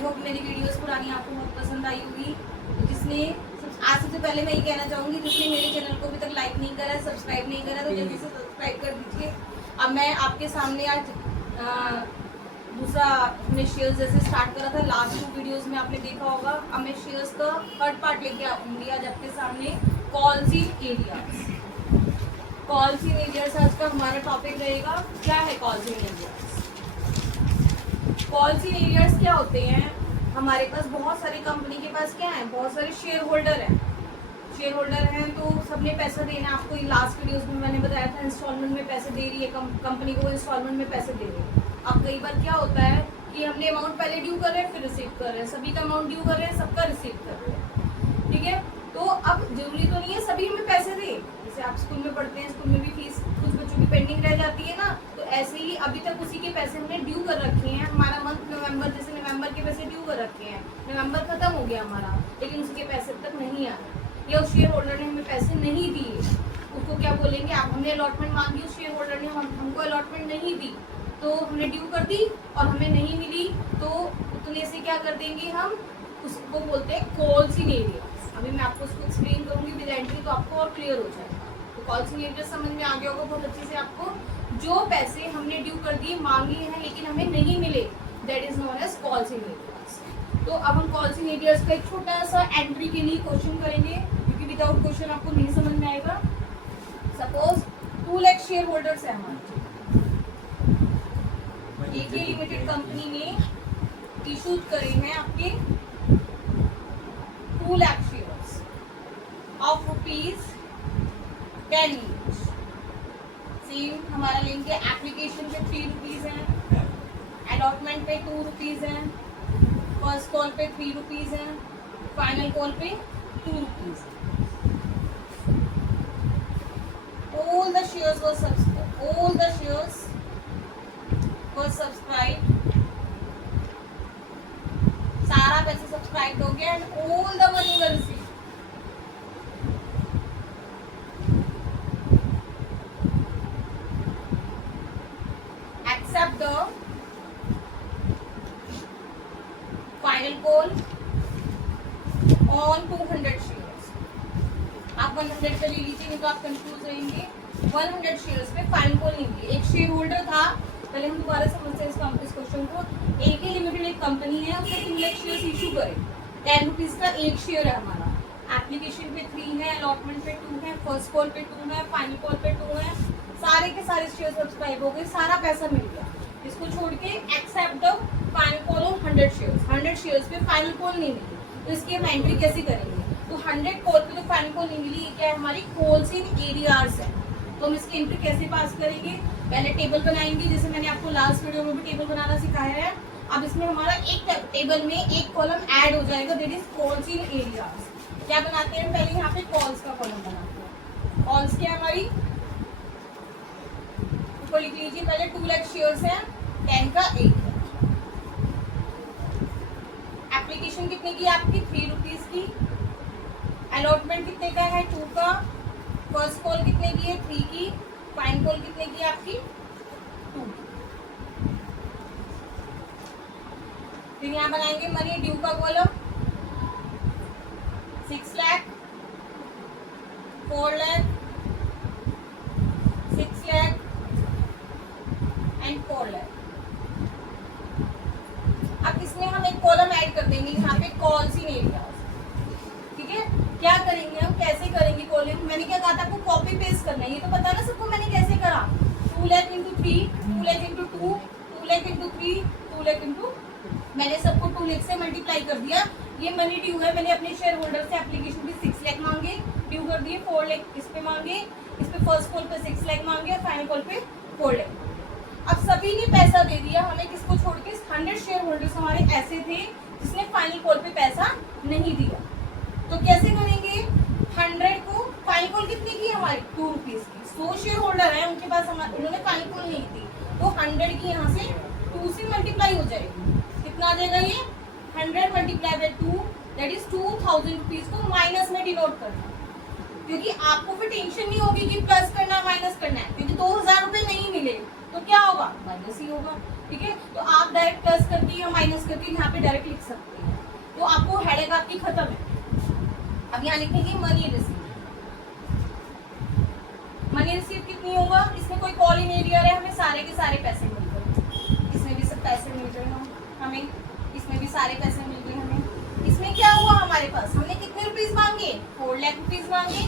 I hope मेरी videos पुरानी आपको बहुत पसंद आई होगी। तो जिसने आज सबसे पहले मैं ये कहना चाहूँगी, जिसने मेरे चैनल को अभी तक लाइक नहीं करा है, सब्सक्राइब नहीं करा, तो जल्दी से सब्सक्राइब कर दीजिए। अब मैं आपके सामने आज दूसरा हमने शेयर्स जैसे स्टार्ट करा था, लास्ट 2 वीडियोस में आपने देखा होगा। अब मैं शेयर्स का थर्ड पार्ट लेके आऊँगी आज आपके सामने। Calls in areas, calls in areas आज का हमारा टॉपिक रहेगा। क्या है calls in areas? Calls in areas क्या होते हैं? हमारे पास बहुत सारी कंपनी के पास क्या है, बहुत सारे शेयर होल्डर हैं। शेयर होल्डर हैं तो सबने पैसा देना है। आपको लास्ट वीडियोस में मैंने बताया था, इंस्टॉलमेंट में पैसे दे रही है कंपनी को, इंस्टॉलमेंट में पैसे दे रही है। अब कई बार क्या होता है कि हमने अमाउंट पहले ड्यू कर रहे हैं, फिर रिसीव कर रहे हैं, सभी का अमाउंट ड्यू कर रहे हैं, सबका रिसीव कर रहे हैं, ठीक है। तो अब जरूरी तो नहीं है सभी हमें पैसे दे। जैसे आप स्कूल में पढ़ते हैं, स्कूल में भी फीस कुछ बच्चों की पेंडिंग रह जाती है ना, तो ऐसे ही अभी तक उसी के पैसे हमने ड्यू कर रखे हैं। हमारा मंथ नवंबर, जैसे नवंबर के पैसे ड्यू कर रखे हैं, नवंबर खत्म हो गया हमारा, लेकिन उसके पैसे अब तक नहीं आए, या उस शेयर होल्डर ने हमें पैसे नहीं दिए, उसको क्या बोलेंगे? आप हमने अलॉटमेंट मांगी, उस शेयर होल्डर ने हमको अलॉटमेंट नहीं दी, तो हमने ड्यू कर दी और हमें नहीं मिली, तो उतने से क्या कर देंगे हम? उसको बोलते हैं कॉल्स इन एरियाज। अभी मैं आपको उसको एक्सप्लेन करूंगी विद एंट्री, तो आपको और क्लियर हो जाएगा। तो कॉल्स इन एरियाज समझ में आ गया होगा बहुत अच्छे से आपको। जो पैसे हमने ड्यू कर दिए, मांगे हैं, लेकिन हमें नहीं मिले, that is known as calls in arrears. तो अब हम कॉल्स इन एरियाज का एक छोटा सा एंट्री के लिए क्वेश्चन करेंगे, क्योंकि विदाउट क्वेश्चन आपको नहीं समझ में आएगा। सपोज 2 लाख शेयर होल्डर्स है हमारे, AK लिमिटेड कंपनी ने इशू करे हैं आपके 2 lakh shares of ₹10 each. Same हमारा लिंक है, एप्लीकेशन पे ₹3 है, अलॉटमेंट पे ₹2 है, फर्स्ट कॉल पे ₹3 है, फाइनल कॉल पे ₹2 है। All the shares were subscribed, सारा पैसे सब्सक्राइब हो गया, and all the money were received. Except the final call on 200 shares. आप 100 का ले लीजिए, नहीं तो आप कंफ्यूज रहेंगे। 100 शेयर्स पे फाइनल कॉल नहीं दी। एक शेयर होल्डर था, पहले हम दोबारा समझते हैं इस क्वेश्चन को। AK लिमिटेड एक कंपनी है, उसने 2 लाख शेयर्स इशू करे, ₹10 का एक शेयर है हमारा। एप्लीकेशन पे 3 है, अलॉटमेंट पे 2 है, फर्स्ट कॉल पे 2 है, फाइनल कॉल पे 2 है, सारे के सारे शेयर सब्सक्राइब हो गए, सारा पैसा मिल गया। इसको छोड़ के except the final call on 100 shares. 100 shares पे फाइनल कॉल नहीं मिली, तो इसकी हम एंट्री कैसे करेंगे? तो 100 कॉल पे तो फाइनल कॉल नहीं मिली, ये क्या है? हमारी कॉल्स इन एरियाज है। तो हम इसकी एंट्री कैसे पास करेंगे? पहले टेबल बनाएंगे, जैसे मैंने आपको लास्ट वीडियो में भी टेबल बनाना सिखाया है। अब इसमें हमारा एक टेबल में एक कॉलम ऐड हो जाएगा, that is calls in areas. क्या बनाते हैं? पहले यहाँ पे कॉल्स का कॉलम बनाते हैं। कॉल्स क्या है हमारी? ऊपर लिख लीजिए, पहले 2 लाख शेयर्स है, 10 का 1 है। एप्लीकेशन कितने की आपकी? ₹3 की। अलॉटमेंट कितने का है? 2 का। फर्स्ट कॉल कितने की है? 3 की। फाइनल कॉल कितने की है आपकी? 2। फिर यहाँ बनाएंगे मनी ड्यू का कॉलम, 6 लाख, 4 लाख, 6 लाख एंड 4 लाख। अब इसमें हम एक कॉलम ऐड कर देंगे यहाँ पे, कॉल्स इन एरियाज, ठीक है। क्या करेंगे हम, कैसे करेंगे कॉलम? मैंने क्या कहा था आपको? कॉपी पेस्ट करना है, ये तो पता ना सबको मैंने कैसे करा। 2 lakh into 3, 2 lakh into 2, 2 lakh into 3, 2 lakh into, मैंने सबको 2 लाख से मल्टीप्लाई कर दिया। ये मनी ड्यू है, मैंने अपने शेयर होल्डर से एप्लीकेशन पे 6 लाख मांगे, ड्यू कर दिए, 4 लाख इस पे मांगे, इस पे फर्स्ट कॉल पे 6 लाख मांगे, और फाइनल कॉल पे 4 लाख। अब सभी ने पैसा दे दिया, हमें किसको छोड़ के? 100 शेयर होल्डर्स हमारे ऐसे थे जिसने फाइनल कॉल पे पैसा नहीं दिया। तो कैसे करेंगे? 100 को फाइनल कॉल कितनी की हमारी? ₹2 की। 100 शेयर होल्डर है, उनके पास उन्होंने फाइनल कॉल नहीं दी, तो 100 की यहाँ से 2 से मल्टीप्लाई हो जाएगी। कितना आ जाएगा ये? 100 मल्टीप्लाई बाय 2, दैट इज ₹2000 को माइनस में डिनोट करना, क्योंकि आपको फिर टेंशन नहीं होगी कि प्लस करना है माइनस करना है, क्योंकि ₹2000 नहीं मिले तो क्या होगा? माइनस ही होगा, ठीक है। तो आप डायरेक्ट प्लस करके या माइनस करके यहाँ पे डायरेक्ट लिख सकते हैं, तो आपको हेडेक आपकी खत्म है। अब यहाँ लिखेंगे मनी रिसीव। मनी रिसीव कितनी होगा, इसमें कोई कॉल ही नहीं दिया रहा है, हमें सारे के सारे पैसे मिल गए, इसमें भी सब पैसे मिल गए हमें, इसमें भी सारे पैसे मिल गए हमें। इसमें क्या हुआ हमारे पास, हमने कितने रुपीज मांगे, 4 लाख रुपीज मांगे,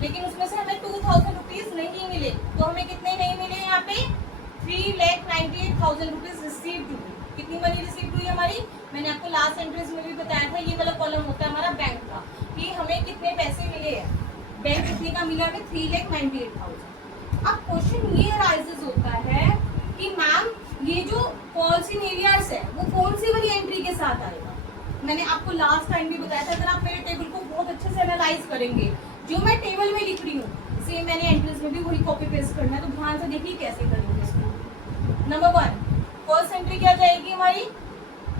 लेकिन उसमें से हमें 2000 रुपीज नहीं मिले, तो हमें कितने नहीं मिले यहाँ पे, 3,98,000 रुपीज रिसीव्ड हुई। कितनी मनी रिसीव्ड हुई हमारी, मैंने आपको लास्ट एंट्रीज में भी बताया था, ये वाला कॉलम होता है हमारा बैंक का, कि हमें कितने पैसे मिले हैं, बैंक कितने का मिला है, 3,98,000। अब क्वेश्चन ये राइजेस होता है कि मैम ये जो कॉल्स इन एरियाज है वो कौन सी वाली एंट्री के साथ आएगा। मैंने आपको लास्ट टाइम भी बताया था, अगर आप मेरे टेबल को बहुत अच्छे से एनालाइज करेंगे, जो मैं टेबल में लिख रही हूँ सेम मैंने एंट्रीज में भी वही कॉपी पेस्ट करना है, तो ध्यान से देखिए कैसे करेंगे इसको। नंबर 1 फर्स्ट एंट्री क्या जाएगी हमारी,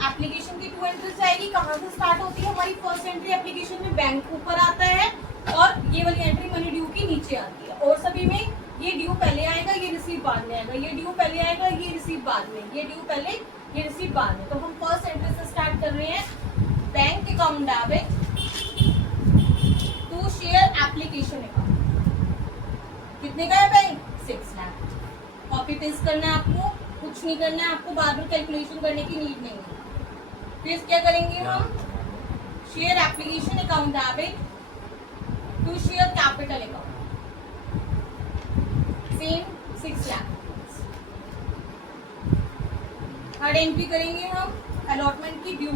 एप्लीकेशन की 2 एंट्रीज जाएगी। कहाँ से स्टार्ट होती है हमारी फर्स्ट एंट्री, एप्लीकेशन में बैंक ऊपर आता है और ये वाली एंट्री मनी ड्यू की नीचे आती है, और सभी में ये ड्यू पहले आएगा, ये रिसीव बाद में आएगा, ये ड्यू पहले आएगा, ये रिसीव बाद में, ये ड्यू पहले, ये रिसीव बाद में। तो हम फर्स्ट एंट्री से स्टार्ट कर रहे हैं, bank account debit to share application account. कितने का है बैंक, 6 लाख। कॉपी पेस्ट करना है आपको, कुछ नहीं करना है आपको, बाद में कैलकुलेशन करने की नीड नहीं है। फिर क्या करेंगे हम, share application account debit to share capital account, same 6 lakh. Third entry करेंगे हम अलॉटमेंट की due,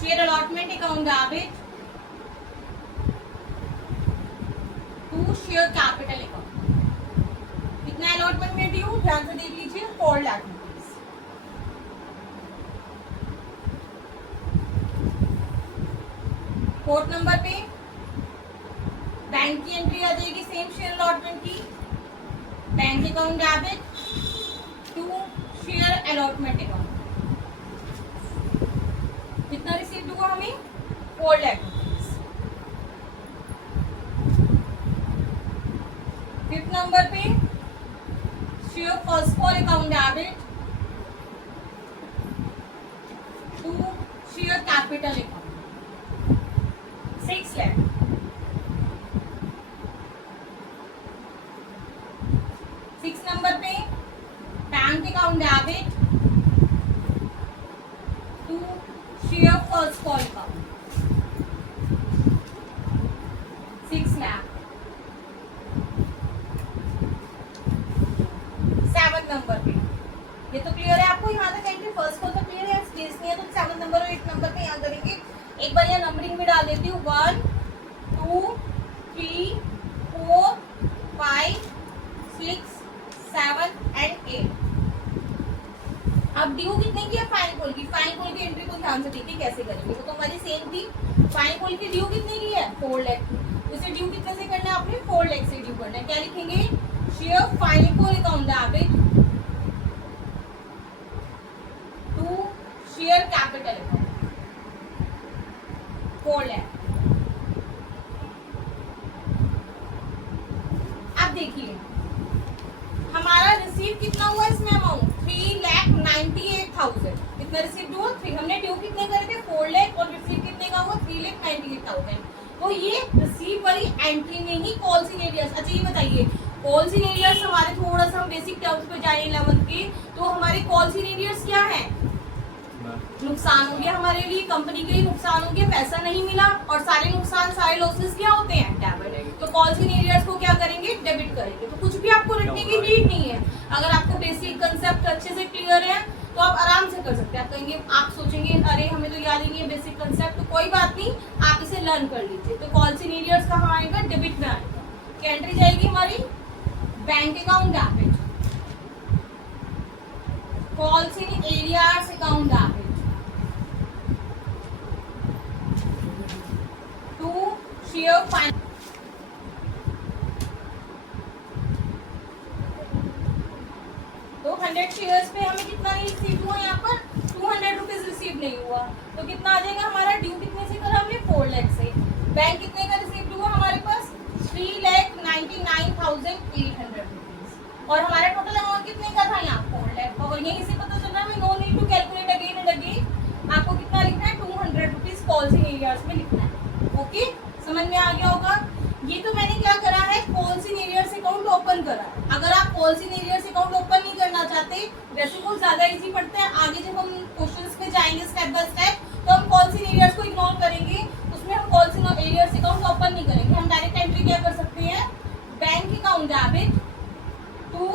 share allotment account debit to share capital account. कितना अलॉटमेंट में ड्यू, ध्यान से देख लीजिए, 4 लाख रुपीज। फोर्थ नंबर पे बैंक की एंट्री आ जाएगी, सेम शेयर अलॉटमेंट की, bank account debit to share allotment account. कितना रिसीव हुआ हमें, 4 लाख रुपीज। फिफ्थ नंबर पे share first call account debit to share capital account, 6 lakh. Number पे bank account debit to share first call account, 6 lakh. 7 number पे, ये तो clear है आपको, यहाँ तक एंट्री फर्स्ट कॉल तो क्लियर है, स्पेस नहीं है तो 7 नंबर और 8 नंबर पे यहाँ करेंगे। एक बार यहाँ नंबरिंग में डाल देती हूँ, 1 2 3 4 5 6 7 and 8। अब ड्यू कितने की है, फाइन कॉल की। फाइन कॉल की एंट्री को ध्यान से देखिए कैसे करेंगे, वो तो हमारी सेम थी। फाइन कॉल की ड्यू कितने की है, 4 लाख की। उसे ड्यू कितने से करना है आपने, 4 लाख से ड्यू करना है। क्या लिखेंगे, share final call account debit to share capital account, 4 lakh. अब देखिए हमारा रिसीव कितना हुआ इसमें अमाउंट, 3,98,000। कितना रिसीव हुआ, हमने ड्यू कितने करे थे, 4 लाख, और रिसीव कितने का हुआ, 3,98,000। तो ये रिसीव वाली एंट्री में ही कॉल्स इन एरियाज। अच्छा ये बताइए, कॉल्स इन एरियाज हमारे, थोड़ा सा हम बेसिक टर्म्स पे जाए 11th के, तो हमारे कॉल्स इन एरियाज क्या है, नुकसान हो गया हमारे लिए, कंपनी के लिए नुकसान हो गया, पैसा नहीं मिला, और सारे नुकसान सारे लॉसेस क्या होते हैं, डेबिट। तो कॉल्स इन एरियाज को क्या करेंगे, डेबिट करेंगे। तो कुछ भी आपको रखने की नीड नहीं है, अगर आपको बेसिक कंसेप्ट अच्छे से क्लियर है तो आप आराम से कर सकते हैं। आप कहेंगे, आप सोचेंगे अरे हमें तो याद ही नहीं है बेसिक कंसेप्ट, तो कोई बात नहीं, आप इसे लर्न कर लीजिए। तो कॉल्स इन एरियाज कहाँ आएगा, डेबिट में आएगा। क्या एंट्री जाएगी हमारी, bank account debit, calls in arrears account debit to share final. तो 100 शेयर्स पे हमें कितना नहीं रिसीव हुआ, यहाँ पर 200 रुपीज रिसीव नहीं हुआ, तो कितना आ जाएगा हमारा, ड्यू कितने से करा हमने, 4 लाख से। बैंक कितने का रिसीव हुआ हमारे पास, 3,99,800 रुपीज, और हमारा टोटल अमाउंट कितने का था यहाँ, 4 लाख। और यहीं से पता चल रहा है, no need to calculate again and again, arrears में लिखना है। ओके, समझ में आ गया होगा। ये तो मैंने क्या करा है, calls in arrears account open करा है। अगर आप calls in arrears account open नहीं करना चाहते, वैसे बहुत ज्यादा इजी पड़ता है, आगे जब हम क्वेश्चंस पे जाएंगे स्टेप बाय स्टेप तो हम कॉल्स इन एरियर्स को इग्नोर करेंगे, उसमें हम calls in arrears account open नहीं करेंगे। हम डायरेक्ट एंट्री क्या कर सकते हैं, bank account debit to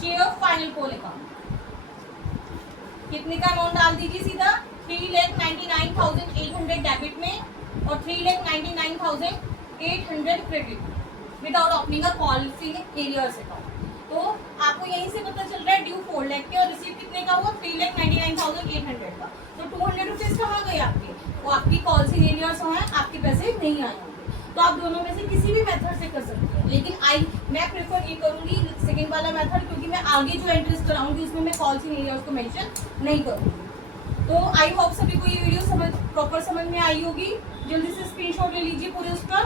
share final call account. कितने का अमाउंट डाल दीजिए सीधा, 3,99,800 डेबिट में और 3,99,800 credit without opening a calls in arrears account. तो आपको यहीं से पता चल रहा है ड्यू 4 लाख के और रिसीव कितने का हुआ, 3,99,800 का। तो 200 रुपीज कहाँ गए आपके, वो आपकी कॉल्स इन एरियर्स हैं, आपके पैसे नहीं आए होंगे। तो आप दोनों में से किसी भी मेथड से कर सकते हैं, लेकिन मैं प्रेफर ये करूंगी सेकंड वाला मेथड, क्योंकि मैं आगे जो एंट्रीज कराऊंगी उसमें मैं कॉल्स इन एरियर्स को मेंशन नहीं करूंगी। तो आई होप सभी को ये वीडियो प्रॉपर समझ में आई होगी। जल्दी से स्क्रीनशॉट ले लीजिए पूरे उसका।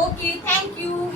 Okay, thank you.